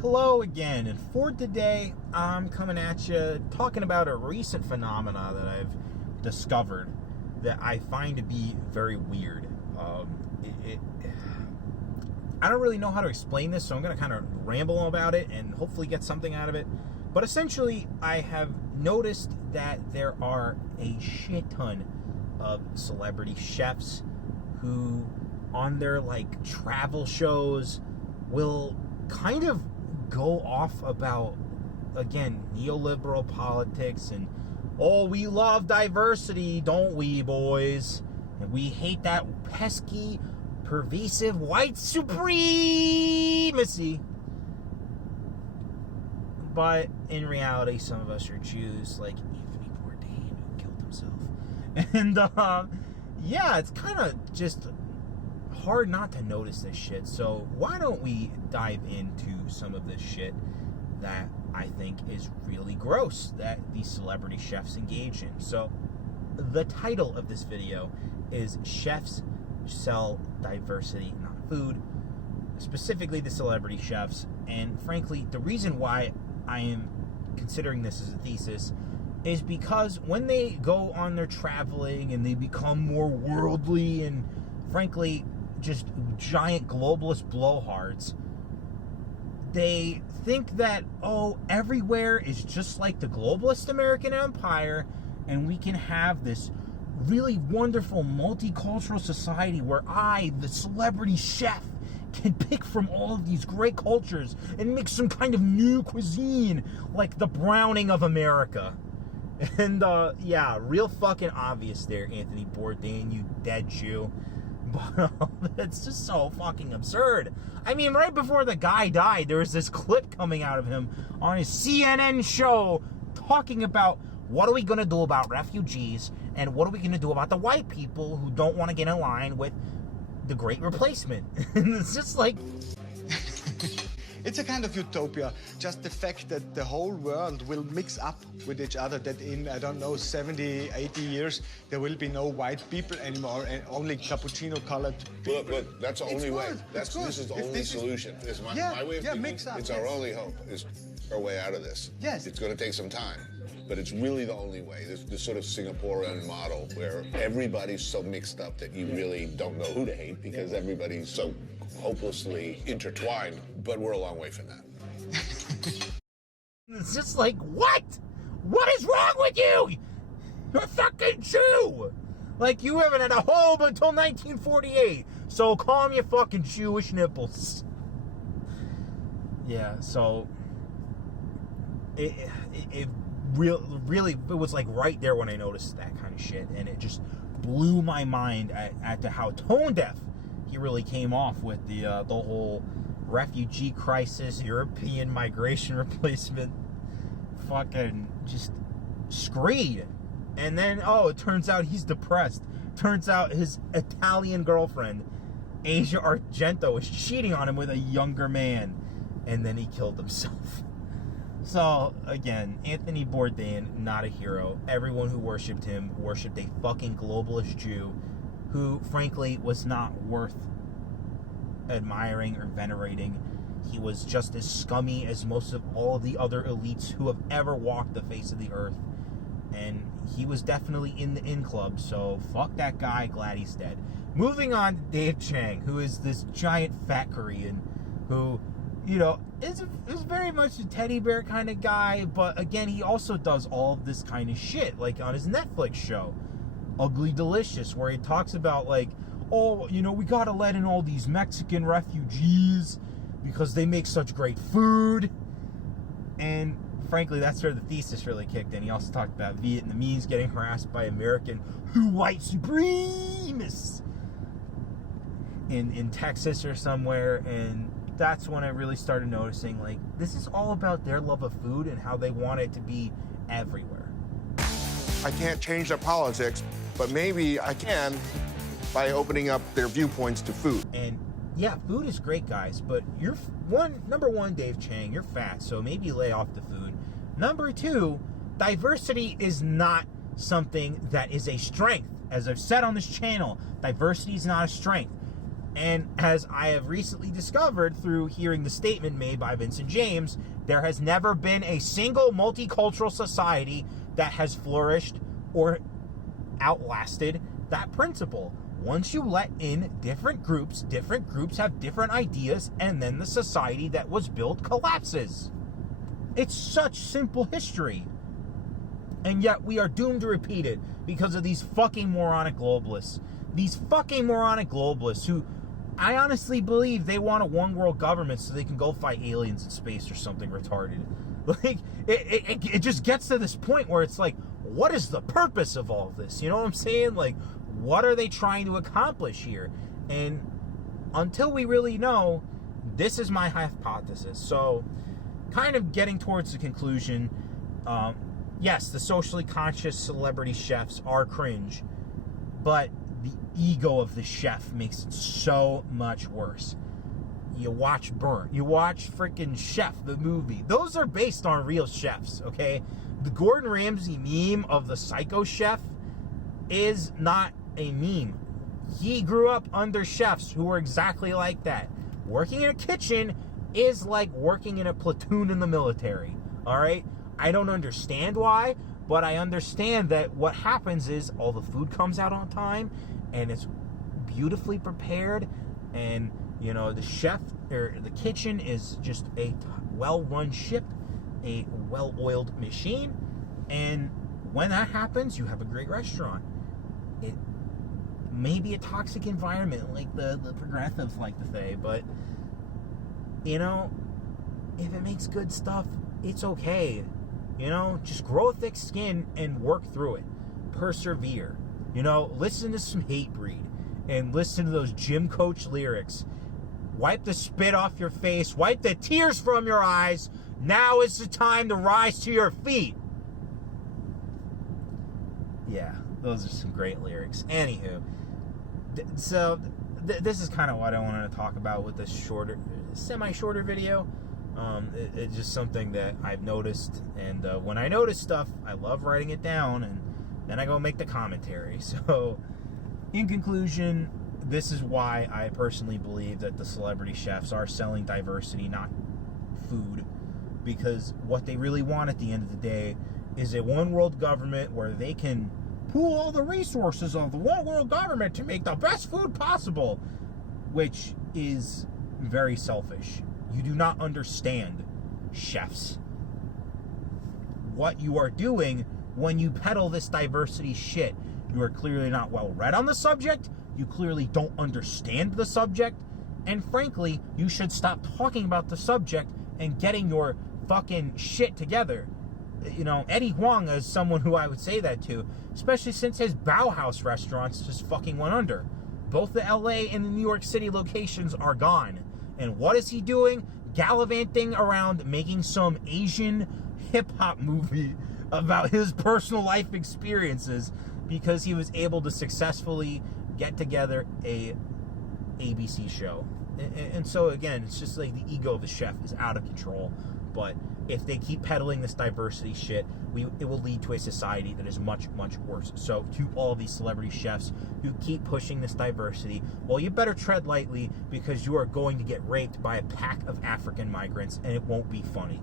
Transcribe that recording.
Hello again, and for today, I'm coming at you talking about a recent phenomena that I've discovered that I find to be very weird. I don't really know how to explain this, so I'm going to kind of ramble about it and hopefully get something out of it. But essentially, I have noticed that there are a shit ton of celebrity chefs who, on their travel shows, will kind of go off about, again, neoliberal politics and, oh, we love diversity, don't we, boys? And we hate that pesky, pervasive white supremacy. But in reality, some of us are Jews, like Anthony Bourdain, who killed himself. And, yeah, it's kind of just hard not to notice this shit. So why don't we dive into some of this shit that I think is really gross that these celebrity chefs engage in. So the title of this video is Chefs Sell Diversity, Not Food, specifically the celebrity chefs. And frankly, the reason why I am considering this as a thesis is because when they go on their traveling and they become more worldly and frankly just giant globalist blowhards, they think that, oh, everywhere is just like the globalist American empire, and we can have this really wonderful multicultural society where I, the celebrity chef, can pick from all of these great cultures and make some kind of new cuisine like the browning of America. And yeah, real fucking obvious there, Anthony Bourdain, you dead Jew. But it's just so fucking absurd. I mean, right before the guy died, there was this clip coming out of him on his CNN show talking about what are we going to do about refugees and what are we going to do about the white people who don't want to get in line with the Great Replacement. And it's just like... It's a kind of utopia, just the fact that the whole world will mix up with each other, that in, I don't know, 70, 80 years, there will be no white people anymore and only cappuccino-colored people. Look, that's the only way. This is the only solution. It's my way of thinking. Mix up. It's our only hope, is our way out of this. Yes. It's going to take some time, but it's really the only way. This sort of Singaporean model where everybody's so mixed up that you really don't know who to hate because everybody's so hopelessly intertwined, but we're a long way from that. It's just like, what? What is wrong with you? You're a fucking Jew! Like, you haven't had a home until 1948, so calm your fucking Jewish nipples. Yeah, so it really was like right there when I noticed that kind of shit, and it just blew my mind at how tone deaf he really came off with the whole refugee crisis, European migration replacement, fucking just screed. And then, oh, it turns out he's depressed. Turns out his Italian girlfriend, Asia Argento, is cheating on him with a younger man. And then he killed himself. So, again, Anthony Bourdain, not a hero. Everyone who worshipped him worshipped a fucking globalist Jew who, frankly, was not worth admiring or venerating. He was just as scummy as most of all of the other elites who have ever walked the face of the earth. And he was definitely in the in club, so fuck that guy, glad he's dead. Moving on to Dave Chang, who is this giant fat Korean who, you know, is very much a teddy bear kind of guy, but again, he also does all of this kind of shit, like on his Netflix show, Ugly Delicious, where he talks about, like, oh, you know, we gotta let in all these Mexican refugees because they make such great food. And frankly, that's where the thesis really kicked in. He also talked about Vietnamese getting harassed by American white supremacists in Texas or somewhere. And that's when I really started noticing, like, this is all about their love of food and how they want it to be everywhere. I can't change their politics, but maybe I can by opening up their viewpoints to food. And yeah, food is great, guys, but number one, Dave Chang, you're fat, so maybe lay off the food. Number two, diversity is not something that is a strength. As I've said on this channel, diversity is not a strength. And as I have recently discovered through hearing the statement made by Vincent James, there has never been a single multicultural society that has flourished or outlasted that principle. Once you let in different groups have different ideas, and then the society that was built collapses. It's such simple history. And yet we are doomed to repeat it because of these fucking moronic globalists. These fucking moronic globalists who, I honestly believe they want a one-world government so they can go fight aliens in space or something retarded. Like, it just gets to this point where it's like, what is the purpose of all of this? You know what I'm saying? Like, what are they trying to accomplish here? And until we really know, this is my hypothesis. So, kind of getting towards the conclusion, yes, the socially conscious celebrity chefs are cringe, but the ego of the chef makes it so much worse. You watch Burnt. You watch freaking Chef, the movie. Those are based on real chefs, okay? The Gordon Ramsay meme of the psycho chef is not a meme. He grew up under chefs who were exactly like that. Working in a kitchen is like working in a platoon in the military, all right? I don't understand why, but I understand that what happens is all the food comes out on time, and it's beautifully prepared, and, you know, the chef, or the kitchen is just a well-run ship, a well-oiled machine, and when that happens, you have a great restaurant. It may be a toxic environment, like the progressives like to say, but, you know, if it makes good stuff, it's okay. You know, just grow a thick skin and work through it. Persevere. You know, listen to some Hatebreed and listen to those gym coach lyrics. Wipe the spit off your face. Wipe the tears from your eyes. Now is the time to rise to your feet. Yeah, those are some great lyrics. Anywho, so this is kind of what I wanted to talk about with this semi-shorter video. It's just something that I've noticed, and when I notice stuff, I love writing it down, and then I go make the commentary. So, in conclusion, this is why I personally believe that the celebrity chefs are selling diversity, not food, because what they really want at the end of the day is a one-world government where they can pool all the resources of the one-world government to make the best food possible, which is very selfish. You do not understand, chefs, what you are doing when you peddle this diversity shit. You are clearly not well read on the subject. You clearly don't understand the subject. And frankly, you should stop talking about the subject and getting your fucking shit together. You know, Eddie Huang is someone who I would say that to, especially since his Bauhaus restaurants just fucking went under. Both the LA and the New York City locations are gone. And what is he doing? Gallivanting around making some Asian hip-hop movie about his personal life experiences because he was able to successfully get together a ABC show. And so, again, it's just like the ego of the chef is out of control. But if they keep peddling this diversity shit, it will lead to a society that is much, much worse. So to all these celebrity chefs who keep pushing this diversity, well, you better tread lightly because you are going to get raped by a pack of African migrants, and it won't be funny.